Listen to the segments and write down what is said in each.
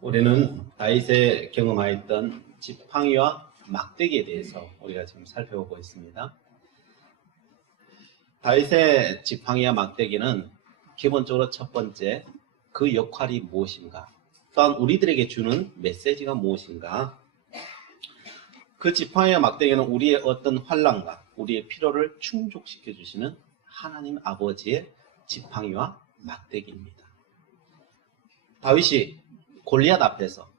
우리는 다윗에 경험하였던 지팡이와 막대기에 대해서 우리가 지금 살펴보고 있습니다. 다윗의 지팡이와 막대기는 기본적으로 첫 번째, 그 역할이 무엇인가, 또한 우리들에게 주는 메시지가 무엇인가. 그 지팡이와 막대기는 우리의 어떤 환난과 우리의 필요를 충족시켜 주시는 하나님 아버지의 지팡이와 막대기입니다. 다윗이 골리앗 앞에서,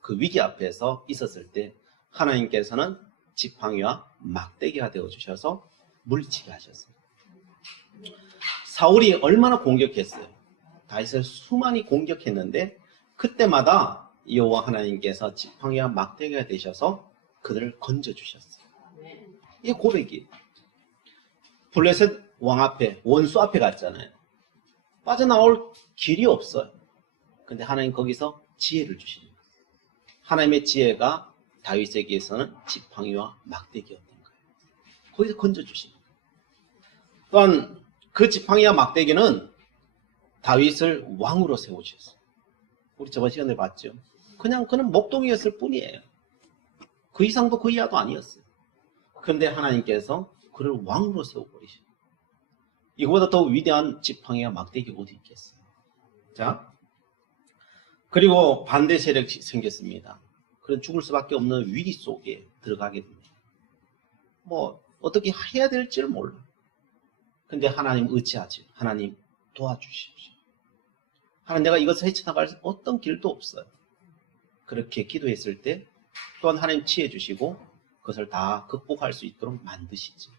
그 위기 앞에서 있었을 때 하나님께서는 지팡이와 막대기가 되어주셔서 물리치게 하셨어요. 사울이 얼마나 공격했어요. 다윗을 수많이 공격했는데 그때마다 여호와 하나님께서 지팡이와 막대기가 되셔서 그들을 건져주셨어요. 이게 고백이에요. 블레셋 왕 앞에, 원수 앞에 갔잖아요. 빠져나올 길이 없어요. 근데 하나님 거기서 지혜를 주십니다. 하나님의 지혜가 다윗에게서는 지팡이와 막대기였던 거예요. 거기서 건져주십니다. 또한 그 지팡이와 막대기는 다윗을 왕으로 세우셨어요. 우리 저번 시간에 봤죠. 그냥 그는 목동이었을 뿐이에요. 그 이상도 그 이하도 아니었어요. 그런데 하나님께서 그를 왕으로 세워버리셨어요. 이거보다 더 위대한 지팡이와 막대기가 어디 있겠어요. 자, 그리고 반대 세력이 생겼습니다. 그런 죽을 수밖에 없는 위기 속에 들어가게 됩니다. 어떻게 해야 될지를 몰라. 근데 하나님 의지하지. 하나님 도와주십시오. 하나님, 내가 이것을 헤쳐나갈 어떤 길도 없어요. 그렇게 기도했을 때 또한 하나님 치해 주시고 그것을 다 극복할 수 있도록 만드시죠.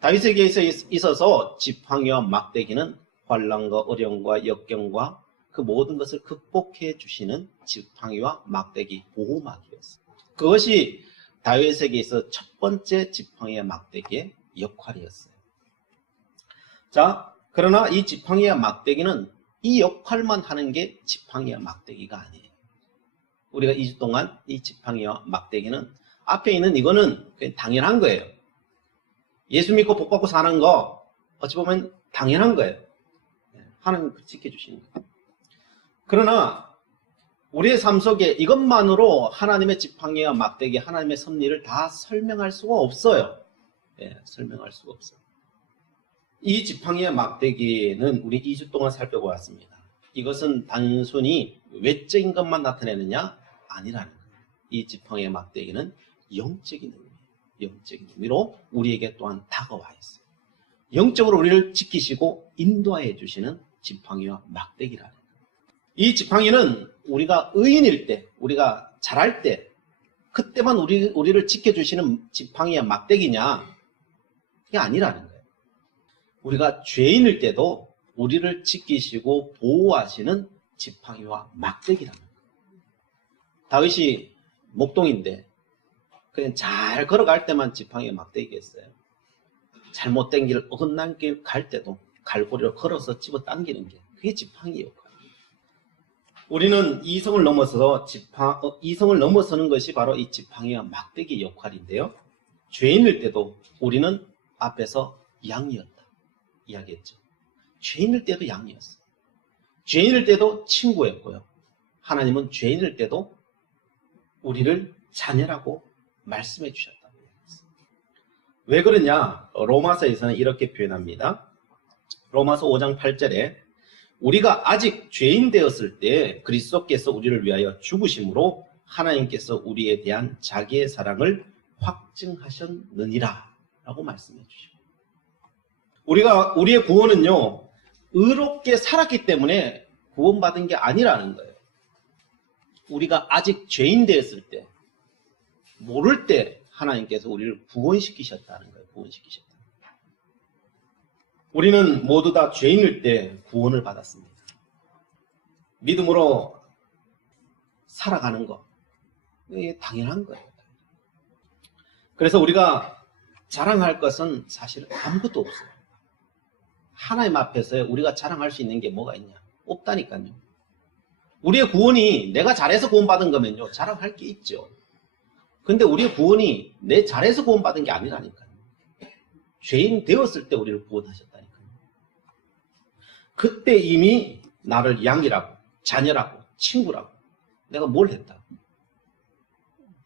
다윗에게 있어서 지팡이와 막대기는 환난과 어려움과 역경과 그 모든 것을 극복해 주시는 지팡이와 막대기, 보호막이었어요. 그것이 다윗에게 있어 첫 번째 지팡이와 막대기의 역할이었어요. 자, 그러나 이 지팡이와 막대기는 이 역할만 하는 게 지팡이와 막대기가 아니에요. 우리가 2주 동안 이 지팡이와 막대기는 앞에 있는 이거는 그냥 당연한 거예요. 예수 믿고 복 받고 사는 거 어찌 보면 당연한 거예요. 하나님 지켜주시는 거예요. 그러나 우리의 삶 속에 이것만으로 하나님의 지팡이와 막대기, 하나님의 섭리를 다 설명할 수가 없어요. 설명할 수가 없어요. 이 지팡이와 막대기는 우리 2주 동안 살펴보았습니다. 이것은 단순히 외적인 것만 나타내느냐? 아니라는 거예요. 이 지팡이와 막대기는 영적인 의미예요. 영적인 의미로 우리에게 또한 다가와 있어요. 영적으로 우리를 지키시고 인도해 주시는 지팡이와 막대기라는 거예요. 이 지팡이는 우리가 의인일 때, 우리가 잘할 때, 그때만 우리를 지켜주시는 지팡이와 막대기냐? 그게 아니라는 거예요. 우리가 죄인일 때도 우리를 지키시고 보호하시는 지팡이와 막대기라는 거예요. 다윗이 목동인데 그냥 잘 걸어갈 때만 지팡이와 막대기겠어요. 잘못된 길, 어긋난 길 갈 때도 갈고리로 걸어서 집어 당기는 게 그게 지팡이 역할이에요. 우리는 이성을 넘어서는 것이 바로 이 지팡이와 막대기 역할인데요. 죄인일 때도 우리는 앞에서 양이었다 이야기했죠. 죄인일 때도 양이었어요. 죄인일 때도 친구였고요. 하나님은 죄인일 때도 우리를 자녀라고 말씀해 주셨다고 얘기했어요. 왜 그러냐? 로마서에서는 이렇게 표현합니다. 로마서 5장 8절에 우리가 아직 죄인 되었을 때 그리스도께서 우리를 위하여 죽으심으로 하나님께서 우리에 대한 자기의 사랑을 확증하셨느니라 라고 말씀해 주십니다. 우리의 구원은요, 의롭게 살았기 때문에 구원받은 게 아니라는 거예요. 우리가 아직 죄인 되었을 때, 모를 때 하나님께서 우리를 구원시키셨다는 거예요. 구원시키셨다. 우리는 모두 다 죄인일 때 구원을 받았습니다. 믿음으로 살아가는 거, 이게 당연한 거예요. 그래서 우리가 자랑할 것은 사실 아무것도 없어요. 하나님 앞에서 우리가 자랑할 수 있는 게 뭐가 있냐? 없다니까요. 우리의 구원이 내가 잘해서 구원받은 거면요, 자랑할 게 있죠. 근데 우리의 구원이 내 잘해서 구원받은 게 아니라니까요. 죄인 되었을 때 우리를 구원하셨다니까요. 그때 이미 나를 양이라고, 자녀라고, 친구라고, 내가 뭘 했다.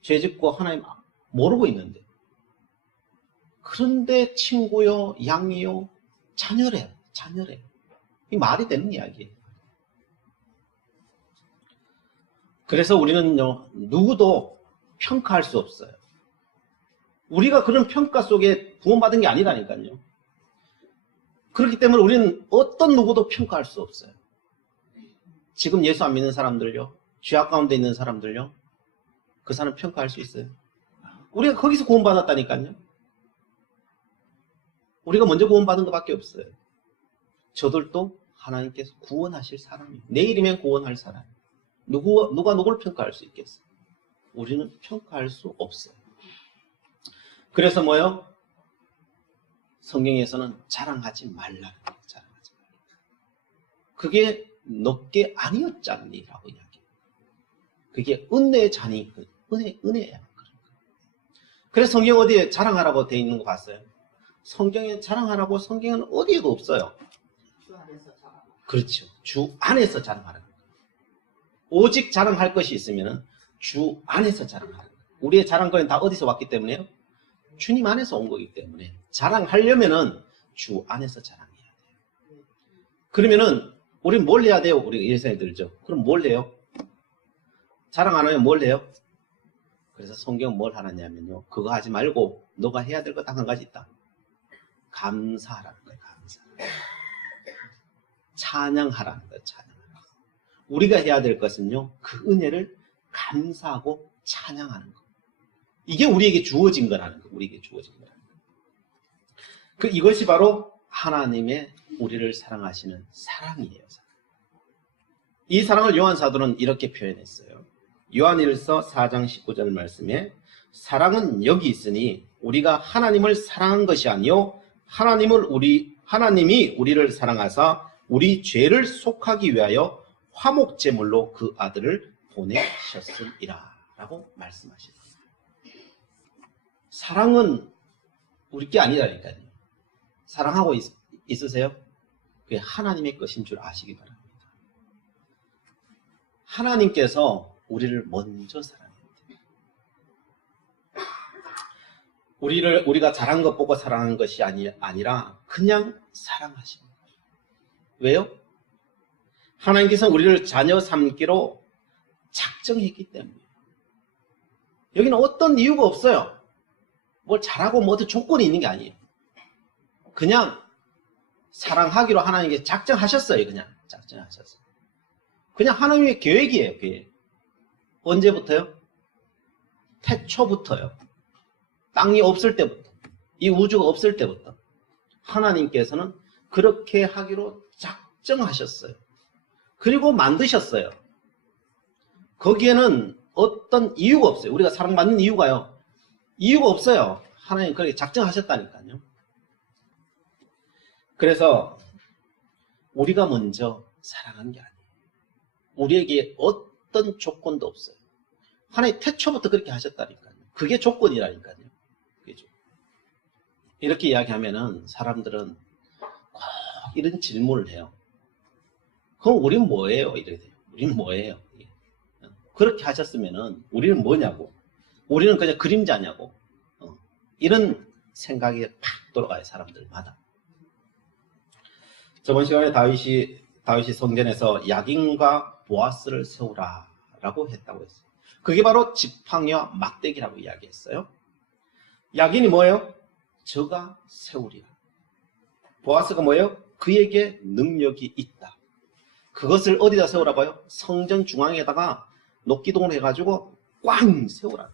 죄 짓고 하나님 모르고 있는데. 그런데 친구요, 양이요, 자녀래. 이 말이 되는 이야기예요. 그래서 우리는요, 누구도 평가할 수 없어요. 우리가 그런 평가 속에 구원받은 게 아니라니까요. 그렇기 때문에 우리는 어떤 누구도 평가할 수 없어요. 지금 예수 안 믿는 사람들요, 죄악 가운데 있는 사람들요, 그 사람 평가할 수 있어요. 우리가 거기서 구원받았다니까요. 우리가 먼저 구원받은 것밖에 없어요. 저들도 하나님께서 구원하실 사람이에요. 내일이면 구원할 사람. 누가 누구를 평가할 수 있겠어요? 우리는 평가할 수 없어요. 그래서 뭐요? 성경에서는 자랑하지 말라. 자랑하지 말라. 그게 너께 아니었잖니? 라고 이야기해요. 그게 은혜의 잔이, 은혜야. 그래서 성경 어디에 자랑하라고 되어 있는 거 봤어요? 성경에 자랑하라고 성경은 어디에도 없어요. 주 안에서 자랑. 그렇죠. 주 안에서 자랑하라는 거예요. 오직 자랑할 것이 있으면 주 안에서 자랑하라는 거예요. 우리의 자랑거리는 다 어디서 왔기 때문에요? 주님 안에서 온 거기 때문에 자랑하려면은 주 안에서 자랑해야 돼요. 그러면은 우리는 뭘 해야 돼요? 우리가 이런 생각이 들죠. 그럼 뭘 해요? 자랑 안 하면 뭘 해요? 그래서 성경은 뭘 하느냐면요, 그거 하지 말고 너가 해야 될 것 딱 한 가지 있다. 감사하라는 거예요. 감사. 찬양하라는 거예요. 찬양하라. 우리가 해야 될 것은요, 그 은혜를 감사하고 찬양하는 거. 이게 우리에게 주어진 거라는 거. 우리에게 주어진 거라는 거. 이것이 바로 하나님의 우리를 사랑하시는 사랑이에요. 이 사랑을 요한 사도는 이렇게 표현했어요. 요한일서 4장 19절 말씀에 사랑은 여기 있으니 우리가 하나님을 사랑한 것이 아니요 하나님이 우리를 사랑하사 우리 죄를 속하기 위하여 화목제물로 그 아들을 보내셨음이라 라고 말씀하십니다. 사랑은 우리 게 아니라니까요. 사랑하고 있으세요? 그게 하나님의 것인 줄 아시기 바랍니다. 하나님께서 우리를 먼저 사랑해요. 우리가 잘한 것 보고 사랑한 것이 아니라 그냥 사랑하시는 거예요. 왜요? 하나님께서 우리를 자녀 삼기로 작정했기 때문에. 여기는 어떤 이유가 없어요. 뭘 잘하고 뭐 어떤 조건이 있는 게 아니에요. 그냥 사랑하기로 하나님께 작정하셨어요. 그냥 작정하셨어요. 그냥 하나님의 계획이에요. 계획. 언제부터요? 태초부터요. 땅이 없을 때부터, 이 우주가 없을 때부터 하나님께서는 그렇게 하기로 작정하셨어요. 그리고 만드셨어요. 거기에는 어떤 이유가 없어요. 우리가 사랑받는 이유가요, 이유가 없어요. 하나님 그렇게 작정하셨다니까요. 그래서 우리가 먼저 사랑한 게 아니에요. 우리에게 어떤 조건도 없어요. 하나님 태초부터 그렇게 하셨다니까요. 그게 조건이라니까요. 그게 조건. 이렇게 이야기하면은 사람들은 꼭 이런 질문을 해요. 그럼 우리는 뭐예요? 이렇게 돼요. 우리는 뭐예요? 그렇게 하셨으면은 우리는 뭐냐고. 우리는 그냥 그림자냐고. 이런 생각이 팍 돌아가요. 사람들마다. 저번 시간에 다윗이 성전에서 야긴과 보아스를 세우라 라고 했다고 했어요. 그게 바로 지팡이와 막대기라고 이야기했어요. 야긴이 뭐예요? 저가 세우리라. 보아스가 뭐예요? 그에게 능력이 있다. 그것을 어디다 세우라고요? 성전 중앙에다가 녹기둥을 해가지고 꽝 세우라.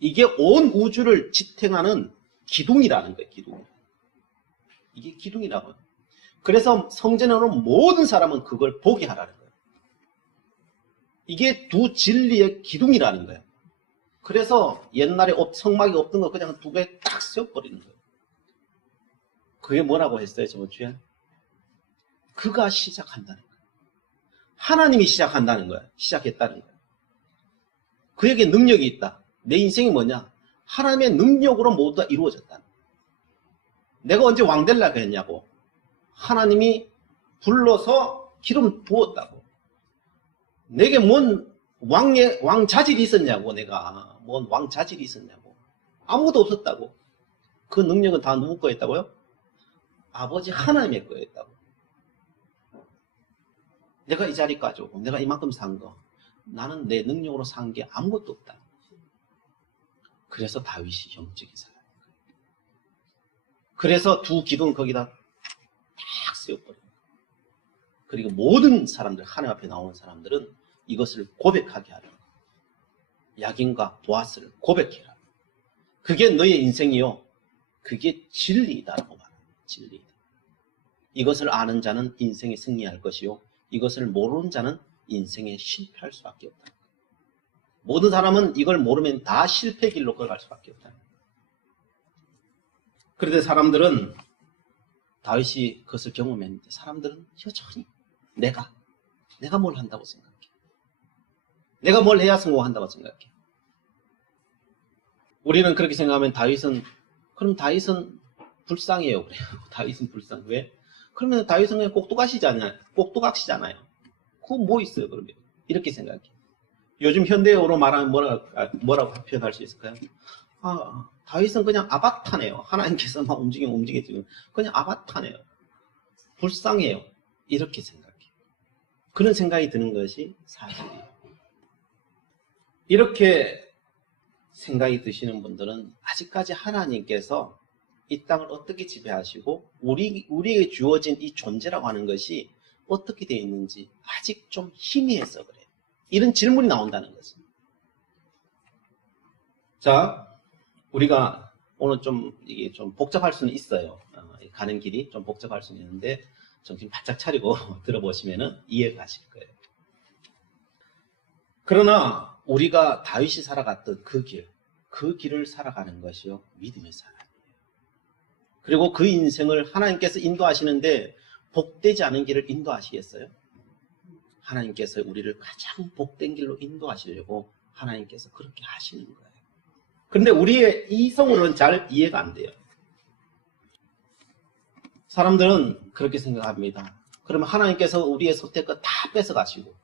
이게 온 우주를 지탱하는 기둥이라는 거예요. 기둥. 이게 기둥이라고요. 그래서 성전에 오는 모든 사람은 그걸 보게 하라는 거예요. 이게 두 진리의 기둥이라는 거예요. 그래서 옛날에 성막이 없던 거 그냥 두 개 딱 세워버리는 거예요. 그게 뭐라고 했어요, 저번 주에? 그가 시작한다는 거예요. 하나님이 시작한다는 거예요. 시작했다는 거예요. 그에게 능력이 있다. 내 인생이 뭐냐? 하나님의 능력으로 모두 다 이루어졌다는 거예요. 내가 언제 왕 되려고 했냐고. 하나님이 불러서 기름 부었다고. 내게 뭔 왕자질이 있었냐고, 내가. 뭔 왕자질이 있었냐고. 아무것도 없었다고. 그 능력은 다 누구 거였다고요? 아버지 하나님의 거였다고. 내가 이 자리까지 오고, 내가 이만큼 산 거. 나는 내 능력으로 산 게 아무것도 없다. 그래서 다윗이 영적인 사람이에요. 그래서 두 기둥을 거기다 딱 세워버려요. 그리고 모든 사람들, 하나님 앞에 나오는 사람들은 이것을 고백하게 하라. 야긴과 보아스를 고백해라. 그게 너의 인생이요. 그게 진리이다라고 말합니다. 진리이다. 이것을 아는 자는 인생에 승리할 것이요. 이것을 모르는 자는 인생에 실패할 수밖에 없다. 모든 사람은 이걸 모르면 다 실패 길로 걸어갈 수밖에 없다. 그런데 사람들은 다윗이 그것을 경험했는데 사람들은 여전히 내가 뭘 한다고 생각해. 내가 뭘 해야 성공한다고 생각해. 우리는 그렇게 생각하면 그럼 다윗은 불쌍해요. 그래요. 다윗은 불쌍해. 왜? 그러면 다윗은 그냥 꼭두각시잖아요. 그거 뭐 있어요, 그러면? 이렇게 생각해. 요즘 현대어로 말하면 뭐라고 표현할 수 있을까요? 다윗은 그냥 아바타네요. 하나님께서 막 움직이지만 그냥 아바타네요. 불쌍해요. 이렇게 생각해요. 그런 생각이 드는 것이 사실이에요. 이렇게 생각이 드시는 분들은 아직까지 하나님께서 이 땅을 어떻게 지배하시고 우리에게 주어진 이 존재라고 하는 것이 어떻게 되어 있는지 아직 좀 희미해서 그래요. 이런 질문이 나온다는 거죠. 자, 우리가 오늘 이게 좀 복잡할 수는 있어요. 가는 길이 좀 복잡할 수는 있는데 정신 바짝 차리고 들어보시면 이해가 가실 거예요. 그러나 우리가 다윗이 살아갔던 그 길을 살아가는 것이요. 믿음의 사람이에요. 그리고 그 인생을 하나님께서 인도하시는데 복되지 않은 길을 인도하시겠어요? 하나님께서 우리를 가장 복된 길로 인도하시려고 하나님께서 그렇게 하시는 거예요. 그런데 우리의 이성으로는 잘 이해가 안 돼요. 사람들은 그렇게 생각합니다. 그러면 하나님께서 우리의 선택권 다 뺏어가시고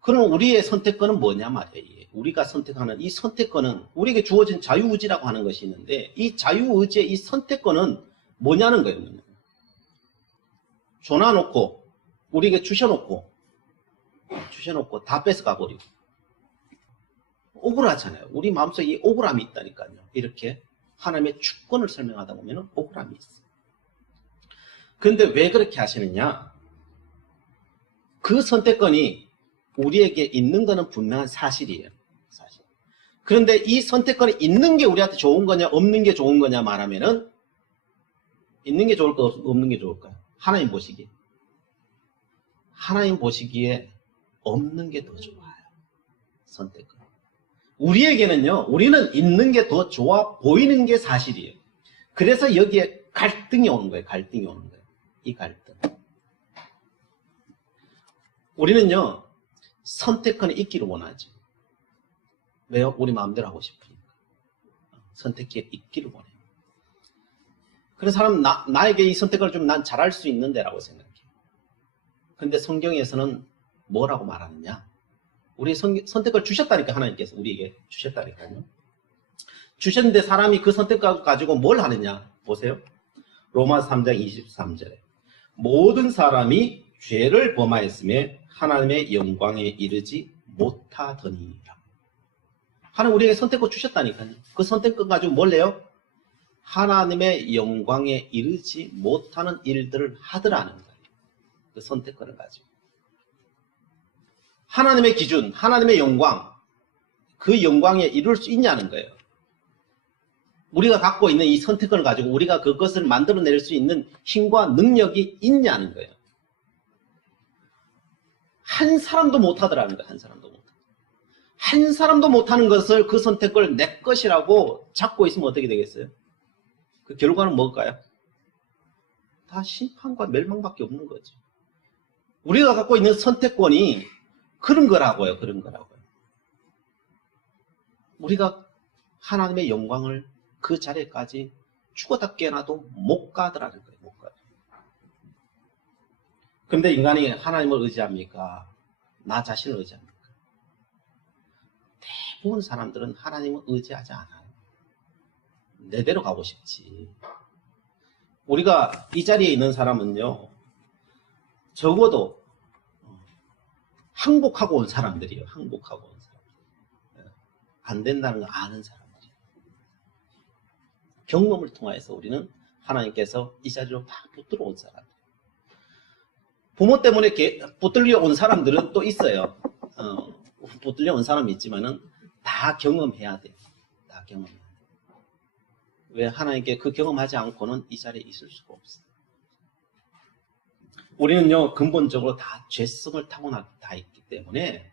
그럼 우리의 선택권은 뭐냐 말이에요. 우리가 선택하는 이 선택권은 우리에게 주어진 자유의지라고 하는 것이 있는데 이 자유의지의 이 선택권은 뭐냐는 거예요. 줘놔놓고 우리에게 주셔놓고 다 뺏어가버리고 억울하잖아요. 우리 마음속에 이 억울함이 있다니까요. 이렇게 하나님의 주권을 설명하다 보면 억울함이 있어요. 그런데 왜 그렇게 하시느냐? 그 선택권이 우리에게 있는 것은 분명한 사실이에요. 사실. 그런데 이 선택권이 있는 게 우리한테 좋은 거냐 없는 게 좋은 거냐 말하면은 있는 게 좋을까 없는 게 좋을까요? 하나님 보시기에 없는 게 더 좋아요. 선택권. 우리에게는요. 우리는 있는 게 더 좋아 보이는 게 사실이에요. 그래서 여기에 갈등이 오는 거예요. 이 갈등. 우리는요. 선택권이 있기를 원하죠. 왜요? 우리 마음대로 하고 싶으니까. 선택기에 있기를 원해요. 그래서 사람 나에게 이 선택을 좀 난 잘할 수 있는데라고 생각해요. 근데 성경에서는 뭐라고 말하느냐? 우리 선택을 주셨다니까 하나님께서 우리에게 주셨다니까요. 주셨는데 사람이 그 선택을 가지고 뭘 하느냐? 보세요. 로마서 3장 23절에 모든 사람이 죄를 범하였음에 하나님의 영광에 이르지 못하더니 하나님 우리에게 선택권 주셨다니까요. 그 선택권 가지고 뭘 해요? 하나님의 영광에 이르지 못하는 일들을 하더라는 거예요. 그 선택권을 가지고. 하나님의 기준, 하나님의 영광, 그 영광에 이룰 수 있냐는 거예요. 우리가 갖고 있는 이 선택권을 가지고 우리가 그것을 만들어낼 수 있는 힘과 능력이 있냐는 거예요. 한 사람도 못하더라는 거예요. 한 사람도 못하는 것을 그 선택을 내 것이라고 잡고 있으면 어떻게 되겠어요? 그 결과는 뭘까요? 다 심판과 멸망밖에 없는 거죠. 우리가 갖고 있는 선택권이 그런 거라고요. 우리가 하나님의 영광을 그 자리까지 죽었다 깨어나도 못 가더라는 거예요. 그런데 인간이 하나님을 의지합니까? 나 자신을 의지합니까? 대부분 사람들은 하나님을 의지하지 않아요. 내대로 가고 싶지. 우리가 이 자리에 있는 사람은요, 적어도 항복하고 온 사람들이에요. 항복하고 온 사람들. 안 된다는 거 아는 사람들이에요. 경험을 통해서 우리는 하나님께서 이 자리로 다 붙들어 온 사람. 부모 때문에 붙들려 온 사람들은 또 있어요. 붙들려 온 사람이 있지만은 다 경험해야 돼요. 다 경험해야 돼요. 왜 하나님께 그 경험하지 않고는 이 자리에 있을 수가 없어요. 우리는요, 근본적으로 다 죄성을 타고나 다 있기 때문에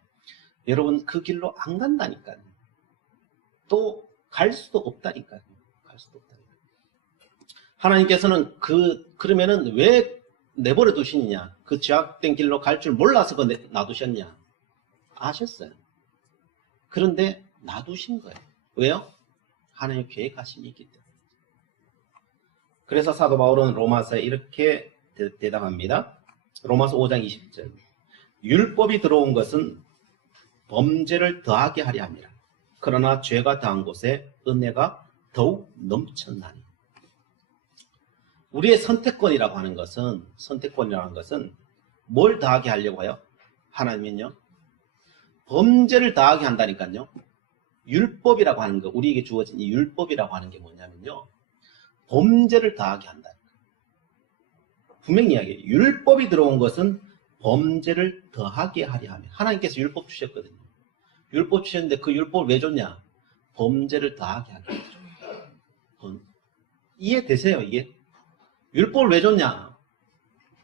여러분 그 길로 안 간다니까요. 또 갈 수도 없다니까요. 갈 수도 없다니까요. 하나님께서는 그러면은 왜 내버려 두시느냐? 그 죄악된 길로 갈 줄 몰라서 놔두셨냐? 아셨어요. 그런데 놔두신 거예요. 왜요? 하나님의 계획하심이 있기 때문에. 그래서 사도 바울은 로마서에 이렇게 대답합니다. 로마서 5장 20절. 율법이 들어온 것은 범죄를 더하게 하려 함이라. 그러나 죄가 더한 곳에 은혜가 더욱 넘쳤나니. 우리의 선택권이라고 하는 것은 뭘 더하게 하려고 해요? 하나님은요, 범죄를 더하게 한다니까요. 율법이라고 하는 거, 우리에게 주어진 이 율법이라고 하는 게 뭐냐면요, 범죄를 더하게 한다. 분명히 이야기해요. 율법이 들어온 것은 범죄를 더하게 하려 하며. 하나님께서 율법 주셨거든요. 율법 주셨는데 그 율법을 왜 줬냐? 범죄를 더하게 하게 하죠. 이해되세요, 이게? 율법을 왜 줬냐?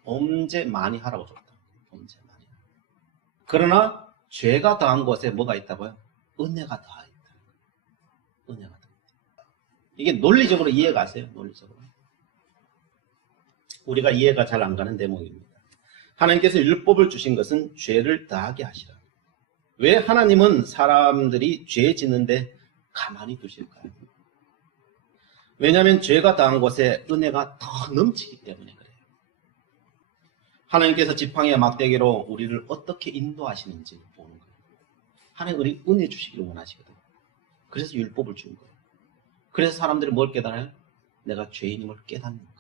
범죄 많이 하라고 줬다. 범죄 많이. 그러나 죄가 더한 것에 뭐가 있다고요? 은혜가 더하 있다. 은혜가 더하 있다. 이게 논리적으로 이해가세요? 논리적으로. 우리가 이해가 잘 안 가는 대목입니다. 하나님께서 율법을 주신 것은 죄를 더하게 하시라. 왜 하나님은 사람들이 죄 짓는데 가만히 두실까요? 왜냐하면 죄가 더한 곳에 은혜가 더 넘치기 때문에 그래요. 하나님께서 지팡이와 막대기로 우리를 어떻게 인도하시는지 보는 거예요. 하나님 우리 은혜 주시기를 원하시거든요. 그래서 율법을 준 거예요. 그래서 사람들이 뭘 깨달아요? 내가 죄인임을 깨닫는 거예요.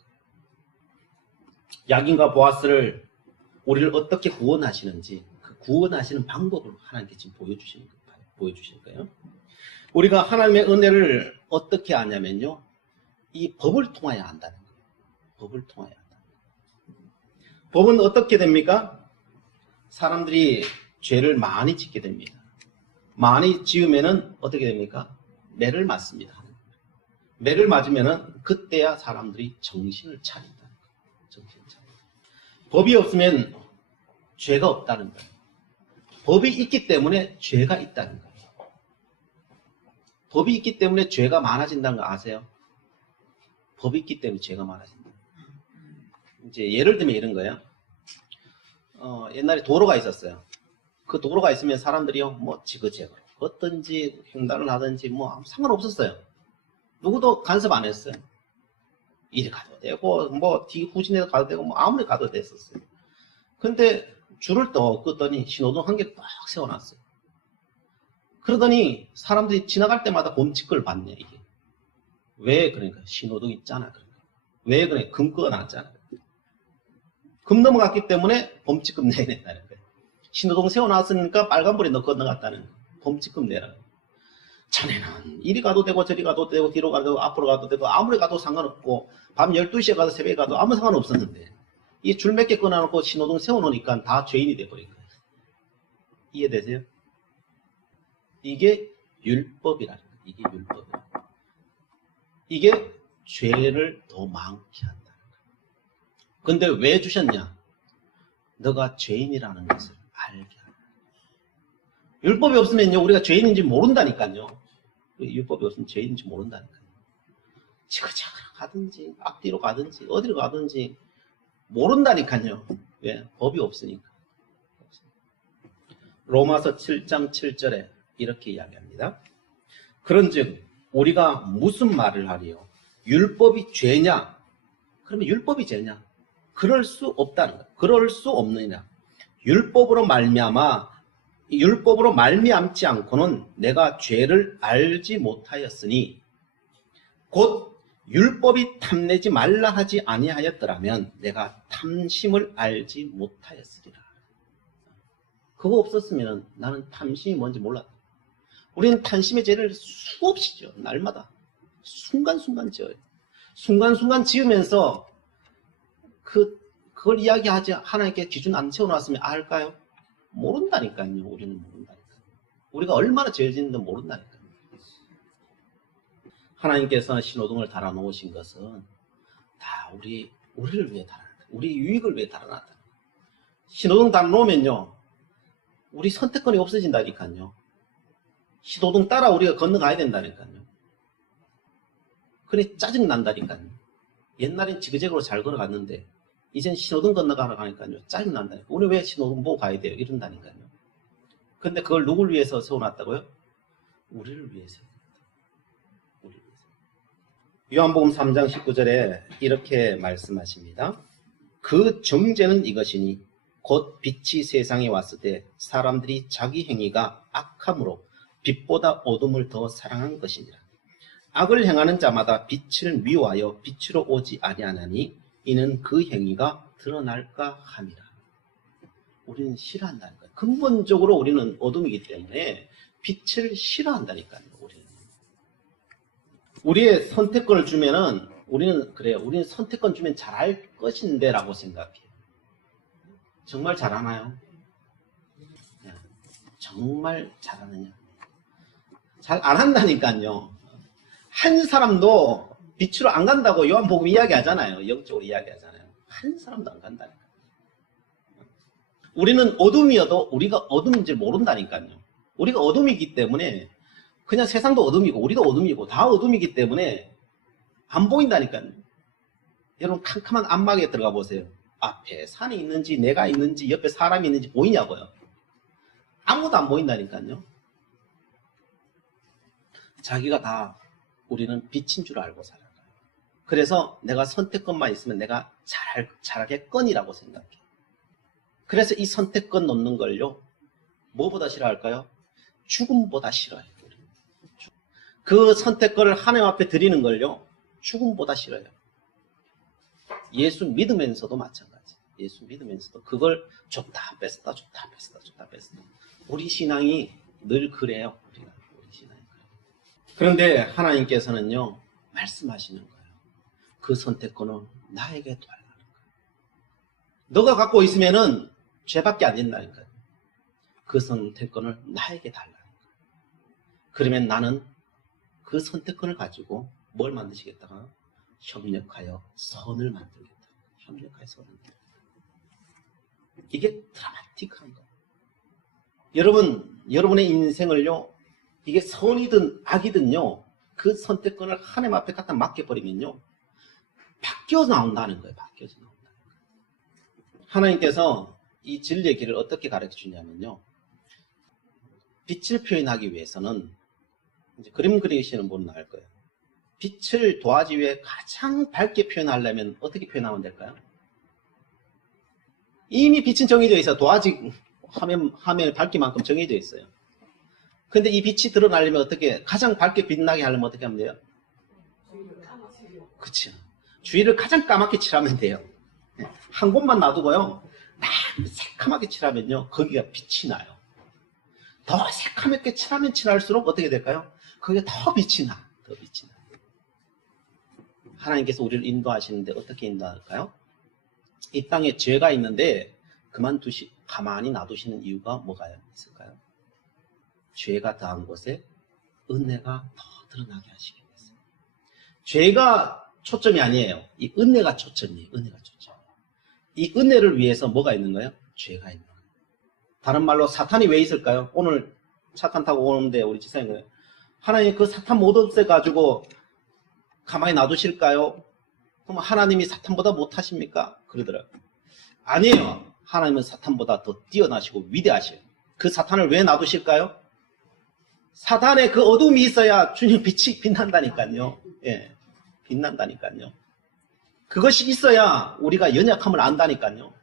야긴과 보아스를 우리를 어떻게 구원하시는지 그 구원하시는 방법을 하나님께 지금 보여주시는 거예요. 우리가 하나님의 은혜를 어떻게 아냐면요, 이 법을 통하여 안다는 거예요. 법을 통하여 안다. 법은 어떻게 됩니까? 사람들이 죄를 많이 짓게 됩니다. 많이 지으면은 어떻게 됩니까? 매를 맞습니다. 매를 맞으면은 그때야 사람들이 정신을 차린다는 거예요. 정신을 차린다. 법이 없으면 죄가 없다는 거예요. 법이 있기 때문에 죄가 있다는 거예요. 법이 있기 때문에 죄가 많아진다는 거 아세요? 법이 있기 때문에 죄가 많아진다. 이제 예를 들면 이런 거예요. 옛날에 도로가 있었어요. 그 도로가 있으면 사람들이요, 뭐 지그재그로 걷든지 횡단을 하든지 뭐 아무 상관없었어요. 누구도 간섭 안 했어요. 이리 가도 되고 뭐 뒤 후진해서 가도 되고 뭐 아무리 가도 됐었어요. 근데 줄을 또 끄더니 신호등 한 개 딱 세워놨어요. 그러더니 사람들이 지나갈 때마다 범칙을 받네, 이게. 왜 그러니까 신호등 있잖아. 그러니까. 왜 그래? 금 끊어놨잖아. 금 넘어갔기 때문에 범칙금 내야 된다는 거예요. 신호등 세워놨으니까 빨간불에 너 건너갔다는 거예요. 범칙금 내라. 전에는 이리 가도 되고 저리 가도 되고 뒤로 가도 되고 앞으로 가도 되고 아무리 가도 상관없고 밤 12시에 가도 새벽에 가도 아무 상관없었는데 이 줄 몇 개 끊어놓고 신호등 세워놓으니까 다 죄인이 돼버린 거예요. 이해되세요? 이게 율법이라는 거예요. 이게 율법이라는 거예요. 이게 죄를 더 많게 한다는 거예요. 근데 왜 주셨냐? 너가 죄인이라는 것을 알게 하는 거예요. 율법이 없으면요, 우리가 죄인인지 모른다니까요. 율법이 없으면 죄인인지 모른다니까요. 지그재그 가든지 앞뒤로 가든지 어디로 가든지 모른다니까요. 왜? 법이 없으니까. 로마서 7장 7절에 이렇게 이야기합니다. 그런즉 우리가 무슨 말을 하리요? 율법이 죄냐? 그러면 율법이 죄냐? 그럴 수 없다는 거예요. 그럴 수 없느냐? 율법으로 말미암아 율법으로 말미암지 않고는 내가 죄를 알지 못하였으니 곧 율법이 탐내지 말라 하지 아니하였더라면 내가 탐심을 알지 못하였으리라. 그거 없었으면 나는 탐심이 뭔지 몰랐다. 우리는 탐심의 죄를 수없이 지어. 날마다 순간순간 지어요. 순간순간 지으면서 그걸 이야기하지 하나님께 기준 안 세워놨으면 알까요? 모른다니까요. 우리는 모른다니까요. 우리가 얼마나 죄 짓는지 모른다니까요. 하나님께서 신호등을 달아놓으신 것은 다 우리를 위해 달아놨다. 우리 유익을 위해 달아놨다. 신호등 달아놓으면요, 우리 선택권이 없어진다니까요. 신호등 따라 우리가 건너가야 된다니까요. 그래 짜증난다니까요. 옛날엔 지그재그로 잘 걸어갔는데 이젠 신호등 건너가니까요 짜증난다니까요. 우리 왜 신호등 보고 가야 돼요? 이런다니까요. 근데 그걸 누굴 위해서 세워놨다고요? 우리를 위해서. 요한복음 3장 19절에 이렇게 말씀하십니다. 그 정죄는 이것이니 곧 빛이 세상에 왔을 때 사람들이 자기 행위가 악함으로 빛보다 어둠을 더 사랑한 것이니라. 악을 행하는 자마다 빛을 미워하여 빛으로 오지 아니하나니 이는 그 행위가 드러날까 함이라. 우리는 싫어한다는 거예요. 근본적으로 우리는 어둠이기 때문에 빛을 싫어한다니까요. 우리의 선택권을 주면은 우리는 그래요. 우리는 선택권 주면 잘할 것인데 라고 생각해요. 정말 잘하나요? 정말 잘하느냐? 잘 안 한다니까요. 한 사람도 빛으로 안 간다고 요한복음 이야기하잖아요. 영적으로 이야기하잖아요. 한 사람도 안 간다니까요. 우리는 어둠이어도 우리가 어둠인지 모른다니까요. 우리가 어둠이기 때문에 그냥 세상도 어둠이고 우리도 어둠이고 다 어둠이기 때문에 안 보인다니까요. 여러분 캄캄한 안막에 들어가 보세요. 앞에 산이 있는지 내가 있는지 옆에 사람이 있는지 보이냐고요. 아무도 안 보인다니까요. 자기가 다 우리는 빛인 줄 알고 살아요. 그래서 내가 선택권만 있으면 내가 잘하겠거니라고 생각해요. 그래서 이 선택권 놓는 걸요. 뭐보다 싫어할까요? 죽음보다 싫어해요. 그 선택권을 하나님 앞에 드리는 걸요. 죽음보다 싫어요. 예수 믿으면서도 마찬가지. 예수 믿으면서도 그걸 줬다 뺐다 줬다 뺐다 줬다 뺐다. 우리 신앙이 늘 그래요. 우리 신앙이 그래요. 그런데 하나님께서는요. 말씀하시는 거예요. 그 선택권은 나에게 달라는 거예요. 너가 갖고 있으면은 죄밖에 안 된다니까요. 그 선택권을 나에게 달라는 거예요. 그러면 나는 그 선택권을 가지고 뭘 만드시겠다가 협력하여 선을 만들겠다. 협력하여 선을 만들겠다. 이게 드라마틱한 거예요. 여러분의 인생을요. 이게 선이든 악이든요. 그 선택권을 하나님 앞에 갖다 맡겨버리면요. 바뀌어 나온다는 거예요. 바뀌어서 나온다는 거예요. 하나님께서 이 진리의 길을 어떻게 가르쳐 주냐면요. 빛을 표현하기 위해서는 이제 그림 그리시는 분은 알 거예요. 빛을 도화지 위에 가장 밝게 표현하려면 어떻게 표현하면 될까요? 이미 빛은 정해져 있어요. 도화지 화면 밝기만큼 정해져 있어요. 근데 이 빛이 드러나려면 어떻게 가장 밝게 빛나게 하려면 어떻게 하면 돼요? 그렇죠. 주위를 가장 까맣게 칠하면 돼요. 한 곳만 놔두고요. 딱 새카맣게 칠하면요. 거기가 빛이 나요. 더 새카맣게 칠하면 칠할수록 어떻게 될까요? 그게 더 빛이 나. 더 빛이 나. 하나님께서 우리를 인도하시는데 어떻게 인도할까요? 이 땅에 죄가 있는데 가만히 놔두시는 이유가 뭐가 있을까요? 죄가 더한 곳에 은혜가 더 드러나게 하시기 위해서. 죄가 초점이 아니에요. 이 은혜가 초점이에요. 은혜가 초점. 이 은혜를 위해서 뭐가 있는 거예요? 죄가 있는 거예요. 다른 말로 사탄이 왜 있을까요? 오늘 차탄 타고 오는데 우리 지사님 그래요. 하나님 그 사탄 못 없애가지고 가만히 놔두실까요? 그럼 하나님이 사탄보다 못하십니까? 그러더라고요. 아니에요. 하나님은 사탄보다 더 뛰어나시고 위대하셔요. 그 사탄을 왜 놔두실까요? 사탄의 그 어둠이 있어야 주님 빛이 빛난다니까요. 예, 빛난다니까요. 그것이 있어야 우리가 연약함을 안다니까요.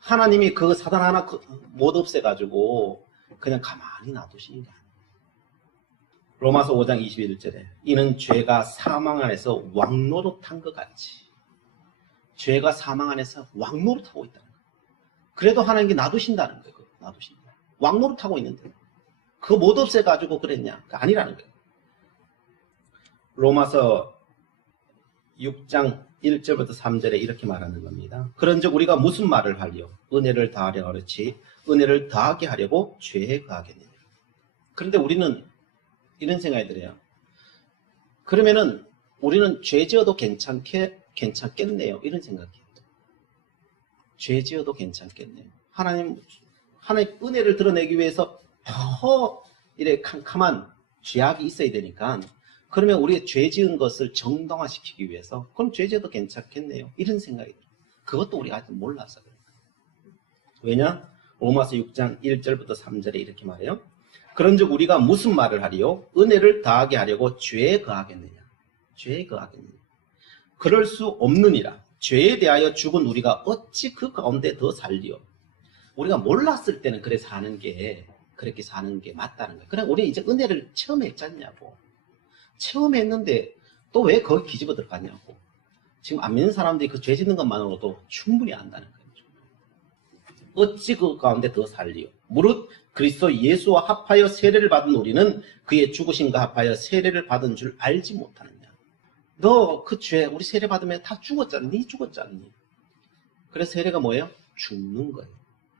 하나님이 그 사단 하나 못 없애가지고 그냥 가만히 놔두시는 게 아니에요. 로마서 5장 21절에 이는 죄가 사망 안에서 왕노릇한 것 같이 죄가 사망 안에서 왕노릇하고 있다는 거예요. 그래도 하나님께 놔두신다는 거예요. 놔두신다. 왕노릇하고 있는데 그거 못 없애가지고 그랬냐? 아니라는 거예요. 로마서 6장 1절부터 3절에 이렇게 말하는 겁니다. 그런즉 우리가 무슨 말을 하리요? 은혜를 더하려 그렇지 은혜를 더하게 하려고 죄에 거하겠느냐. 그런데 우리는 이런 생각이 들어요. 그러면은 우리는 죄 지어도 괜찮겠네요. 이런 생각이에요. 죄 지어도 괜찮겠네요. 하나님 은혜를 드러내기 위해서 더 이래 캄캄한 죄악이 있어야 되니까 그러면 우리의 죄 지은 것을 정당화시키기 위해서 그럼 죄 지어도 괜찮겠네요. 이런 생각이 들어요. 그것도 우리가 아직 몰라서 그래요. 왜냐? 로마서 6장 1절부터 3절에 이렇게 말해요. 그런즉 우리가 무슨 말을 하리요? 은혜를 더하게 하려고 죄에 거하겠느냐? 죄에 거하겠느냐? 그럴 수 없느니라. 죄에 대하여 죽은 우리가 어찌 그 가운데 더 살리요? 우리가 몰랐을 때는 그렇게 사는 게 맞다는 거예요. 그냥 우리 이제 은혜를 처음 했잖냐고. 처음 했는데 또 왜 거기 뒤집어 들어갔냐고. 지금 안 믿는 사람들이 그 죄 짓는 것만으로도 충분히 안다는 거예요. 어찌 그 가운데 더 살리요? 무릇 그리스도 예수와 합하여 세례를 받은 우리는 그의 죽으심과 합하여 세례를 받은 줄 알지 못하느냐. 너 그 죄 우리 세례 받으면 다 죽었잖니? 죽었잖니? 그래서 세례가 뭐예요? 죽는 거예요.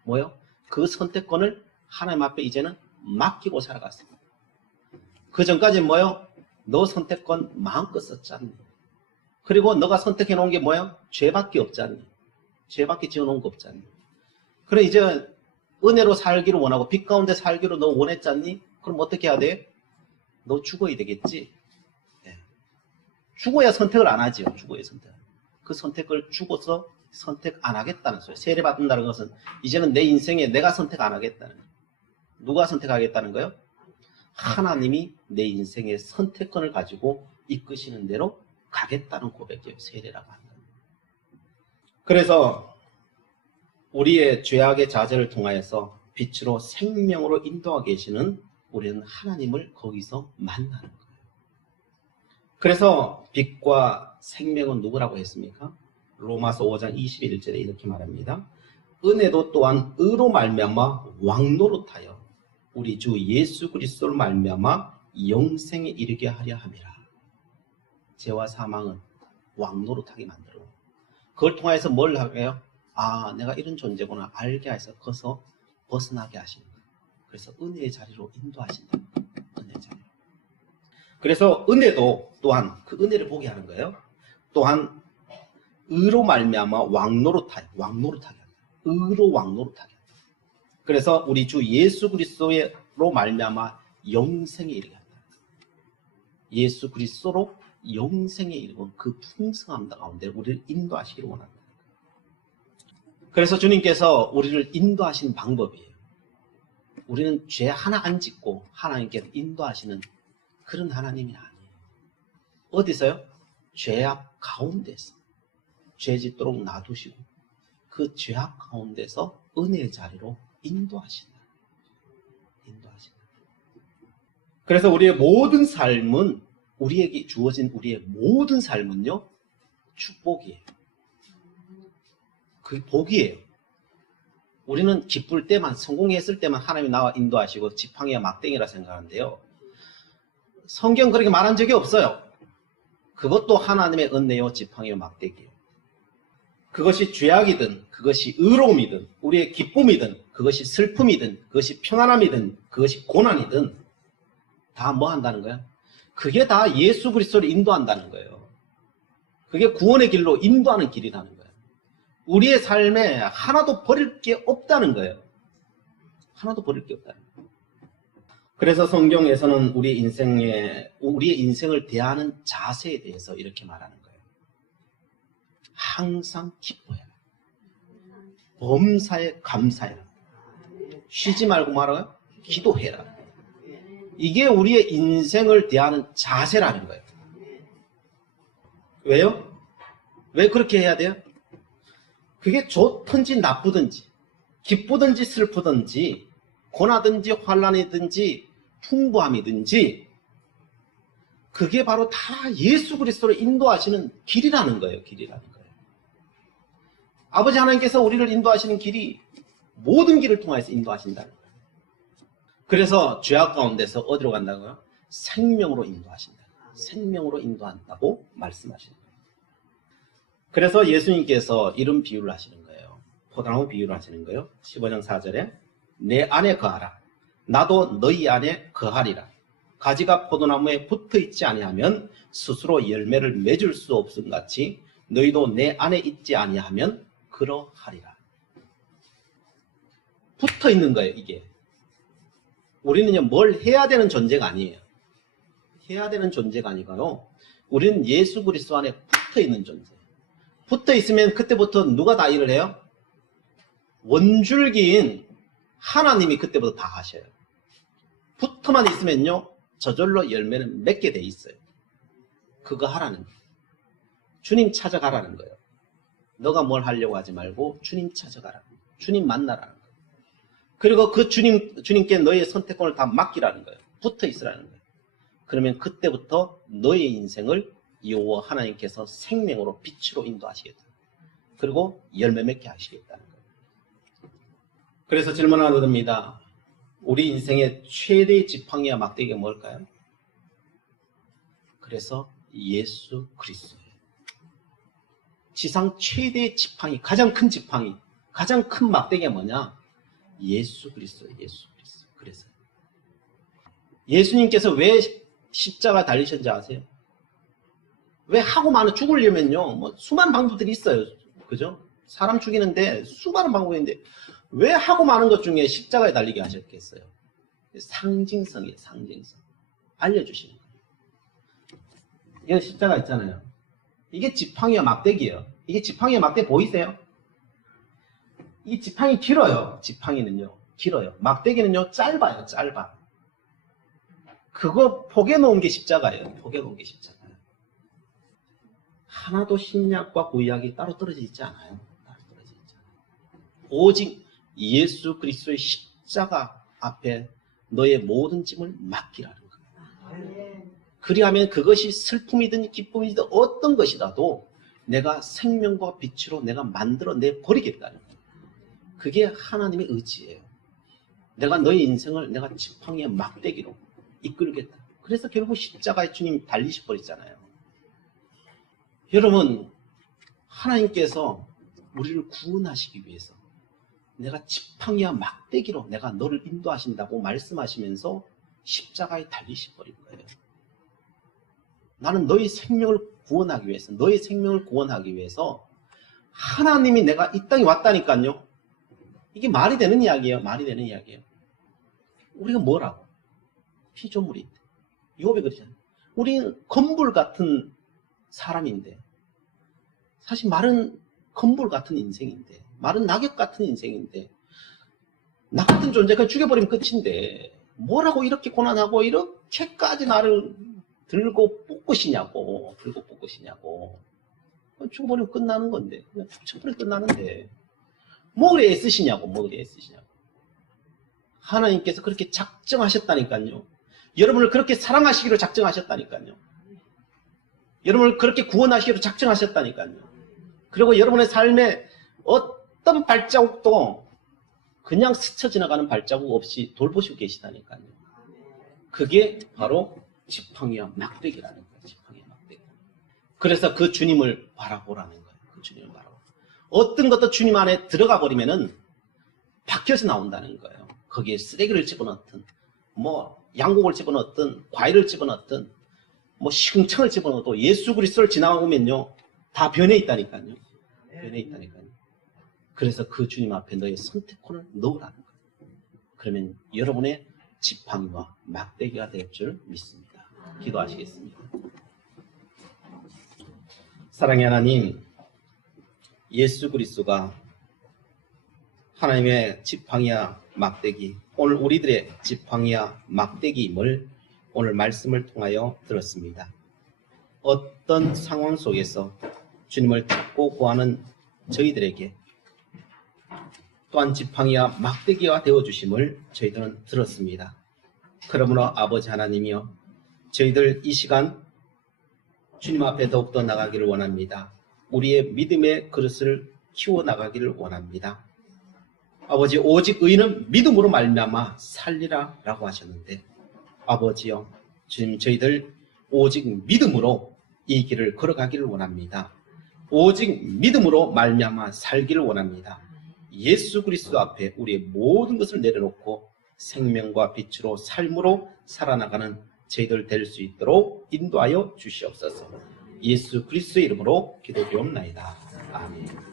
뭐예요? 그 선택권을 하나님 앞에 이제는 맡기고 살아갔습니다. 그 전까지는 뭐예요? 너 선택권 마음껏 썼잖니? 그리고 너가 선택해 놓은 게 뭐예요? 죄밖에 없잖니? 죄밖에 지어놓은 거 없잖니? 그래 이제 은혜로 살기를 원하고 빛 가운데 살기로 너 원했잖니? 그럼 어떻게 해야 돼? 너 죽어야 되겠지? 네. 죽어야 선택을 안 하지요. 죽어야 선택. 그 선택을 죽어서 선택 안 하겠다는 소리예요. 세례 받는다는 것은 이제는 내 인생에 내가 선택 안 하겠다는 거예요. 누가 선택하겠다는 거예요? 하나님이 내 인생의 선택권을 가지고 이끄시는 대로 가겠다는 고백이에요. 세례라고 하는 거예요. 그래서 우리의 죄악의 자제를 통하여서 빛으로 생명으로 인도하고 계시는 우리는 하나님을 거기서 만나는 거예요. 그래서 빛과 생명은 누구라고 했습니까? 로마서 5장 21절에 이렇게 말합니다. 은혜도 또한 의로 말미암아 왕노릇하여 우리 주 예수 그리스도로 말미암아 영생에 이르게 하려 함이라. 죄와 사망은 왕노릇하게 만들어. 그걸 통해서 뭘 하게요? 아, 내가 이런 존재구나 알게 해서 거기서 벗어나게 하시는 거예요. 그래서 은혜의 자리로 인도하신다. 은혜의 자리로. 그래서 은혜도 또한 그 은혜를 보게 하는 거예요. 또한 의로 말미암아 왕노릇하게 한다. 의로 왕노릇하게 한다. 그래서 우리 주 예수 그리스도로 말미암아 영생에 이르게 한다. 예수 그리스도로 영생에 이르고 그 풍성함 가운데 우리를 인도하시기를 원한다. 그래서 주님께서 우리를 인도하시는 방법이에요. 우리는 죄 하나 안 짓고 하나님께서 인도하시는 그런 하나님이 아니에요. 어디서요? 죄악 가운데서 죄 짓도록 놔두시고 그 죄악 가운데서 은혜의 자리로 인도하신다. 그래서 우리의 모든 삶은 우리에게 주어진 우리의 모든 삶은요 축복이에요. 그게 복이에요. 우리는 기쁠 때만 성공했을 때만 하나님이 나와 인도하시고 지팡이와 막대기라 생각하는데요. 성경 그렇게 말한 적이 없어요. 그것도 하나님의 은혜요 지팡이와 막대기예요. 그것이 죄악이든 그것이 의로움이든 우리의 기쁨이든 그것이 슬픔이든 그것이 평안함이든 그것이 고난이든 다 뭐 한다는 거야? 그게 다 예수 그리스도를 인도한다는 거예요. 그게 구원의 길로 인도하는 길이라는 거예요. 우리의 삶에 하나도 버릴 게 없다는 거예요. 하나도 버릴 게 없다는 거예요. 그래서 성경에서는 우리의 인생을 대하는 자세에 대해서 이렇게 말하는 거예요. 항상 기뻐해라. 범사에 감사해라. 쉬지 말고 말아요. 기도해라. 이게 우리의 인생을 대하는 자세라는 거예요. 왜요? 왜 그렇게 해야 돼요? 그게 좋든지 나쁘든지 기쁘든지 슬프든지 고난이든지 환난이든지 풍부함이든지 그게 바로 다 예수 그리스도로 인도하시는 길이라는 거예요. 길이라는 거예요. 아버지 하나님께서 우리를 인도하시는 길이 모든 길을 통해서 인도하신다는 거예요. 그래서 죄악 가운데서 어디로 간다고요? 생명으로 인도하신다. 생명으로 인도한다고 말씀하시는 거예요. 그래서 예수님께서 이런 비유를 하시는 거예요. 포도나무 비유를 하시는 거예요. 15장 4절에 내 안에 거하라. 나도 너희 안에 거하리라. 가지가 포도나무에 붙어있지 아니하면 스스로 열매를 맺을 수 없음 같이 너희도 내 안에 있지 아니하면 그러하리라. 붙어있는 거예요. 이게. 우리는요 뭘 해야 되는 존재가 아니에요. 해야 되는 존재가 아니고요. 우리는 예수 그리스도 안에 붙어있는 존재. 붙어있으면 그때부터 누가 다 일을 해요? 원줄기인 하나님이 그때부터 다 하셔요. 붙어만 있으면요 저절로 열매는 맺게 돼 있어요. 그거 하라는 거예요. 주님 찾아가라는 거예요. 너가 뭘 하려고 하지 말고 주님 찾아가라는 거예요. 주님 만나라는 거예요. 그리고 그 주님께 너의 선택권을 다 맡기라는 거예요. 붙어 있으라는 거예요. 그러면 그때부터 너의 인생을 여호와 하나님께서 생명으로 빛으로 인도하시겠다. 그리고 열매 맺게 하시겠다는 거예요. 그래서 질문 하나 듭니다. 우리 인생의 최대의 지팡이와 막대기가 뭘까요? 그래서 예수 그리스도예요. 지상 최대의 지팡이, 가장 큰 지팡이, 가장 큰 막대기가 뭐냐? 예수 그리스도예요. 예수 그리스도. 그래서 예수님께서 왜 십자가 달리셨는지 아세요? 왜 하고 많은 죽으려면요 뭐 수많은 방법들이 있어요. 그죠? 사람 죽이는데 수많은 방법이 있는데 왜 하고 많은 것 중에 십자가에 달리게 하셨겠어요? 상징성이에요. 상징성. 알려주시는 거예요. 이건 십자가 있잖아요. 이게 지팡이와 막대기예요. 이게 지팡이와 막대기 보이세요? 이 지팡이 길어요. 지팡이는요 길어요. 막대기는요 짧아요. 짧아. 그거 포개 놓은 게 십자가예요. 포개 놓은 게 십자가예요. 하나도 신약과 구약이 따로 떨어져 있지 않아요. 따로 떨어져 있지 않아요. 오직 예수 그리스도의 십자가 앞에 너의 모든 짐을 맡기라는 거예요. 그리하면 그것이 슬픔이든 기쁨이든 어떤 것이라도 내가 생명과 빛으로 내가 만들어내 버리겠다는 거예요. 그게 하나님의 의지예요. 내가 너의 인생을 내가 지팡이의 막대기로 이끌겠다. 그래서 결국 십자가에 주님 달리셔 버리잖아요. 여러분, 하나님께서 우리를 구원하시기 위해서 내가 지팡이와 막대기로 내가 너를 인도하신다고 말씀하시면서 십자가에 달리셔 버린 거예요. 나는 너의 생명을 구원하기 위해서, 너의 생명을 구원하기 위해서 하나님이 내가 이 땅에 왔다니까요. 이게 말이 되는 이야기예요. 말이 되는 이야기예요. 우리가 뭐라고? 피조물인데. 요배 그러잖아요. 우리는 건불 같은 사람인데 사실 말은 건불 같은 인생인데 말은 낙엽 같은 인생인데 나 같은 존재가 죽여버리면 끝인데 뭐라고 이렇게 고난하고 이렇게까지 나를 들고 볶으시냐고. 죽어버리면 끝나는 건데 그냥 툭 쳐버리면 끝나는데 뭐 그래 애쓰시냐고. 하나님께서 그렇게 작정하셨다니까요. 여러분을 그렇게 사랑하시기로 작정하셨다니까요. 여러분을 그렇게 구원하시기로 작정하셨다니까요. 그리고 여러분의 삶에 어떤 발자국도 그냥 스쳐 지나가는 발자국 없이 돌보시고 계시다니까요. 그게 바로 지팡이와 막대기라는 거예요. 지팡이와 막대기. 그래서 그 주님을 바라보라는 거예요. 그 주님을 바라보. 어떤 것도 주님 안에 들어가 버리면은 박혀서 나온다는 거예요. 거기에 쓰레기를 집어넣든 뭐 양곡을 집어넣든 과일을 집어넣든 뭐 시궁창을 집어넣어도 예수 그리스도를 지나가면요 다 변해 있다니까요. 변해 있다니까요. 그래서 그 주님 앞에 너의 선택권을 넣으라는 거예요. 그러면 여러분의 지팡이와 막대기가 될 줄 믿습니다. 기도하시겠습니다. 사랑의 하나님, 예수 그리스도가 하나님의 지팡이와 막대기, 오늘 우리들의 지팡이와 막대기임을 오늘 말씀을 통하여 들었습니다. 어떤 상황 속에서 주님을 찾고 구하는 저희들에게 또한 지팡이와 막대기가 되어주심을 저희들은 들었습니다. 그러므로 아버지 하나님이여, 저희들 이 시간 주님 앞에 더욱더 나가기를 원합니다. 우리의 믿음의 그릇을 키워나가기를 원합니다. 아버지, 오직 의인은 믿음으로 말미암아 살리라 라고 하셨는데, 아버지여, 주님, 저희들 오직 믿음으로 이 길을 걸어가기를 원합니다. 오직 믿음으로 말미암아 살기를 원합니다. 예수 그리스도 앞에 우리의 모든 것을 내려놓고 생명과 빛으로 삶으로 살아나가는 저희들 될 수 있도록 인도하여 주시옵소서. 예수 그리스도의 이름으로 기도드리옵나이다. 아멘.